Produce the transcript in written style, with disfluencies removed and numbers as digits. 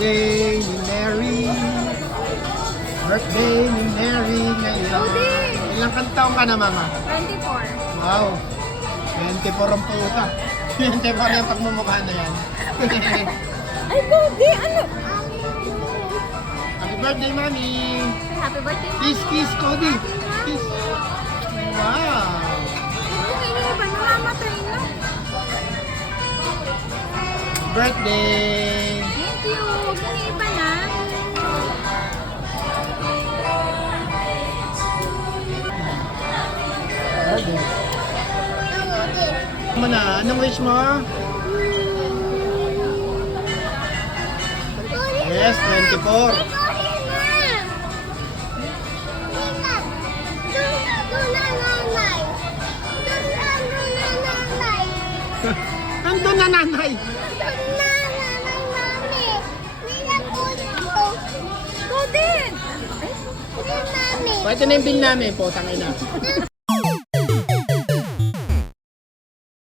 birthday ni Mary. Birthday ni Mary ngayon. Ilang taon ka na, Mama? 24. Wow. 24 ang puta. 24 yung pagmumukha na yan. Ay, Cody! Ano? Happy birthday, Mami! Happy birthday, Mami. Kiss, kiss, Cody! Kiss! Wow! Kung hindi ba, namamatay na. Birthday! Thank you. Kung hindi pa na. Birthday! Ano na? Anong wish mo? Yes, 24. Nandun na nanay. Cody! Pwede na yung bill namin, potang ina.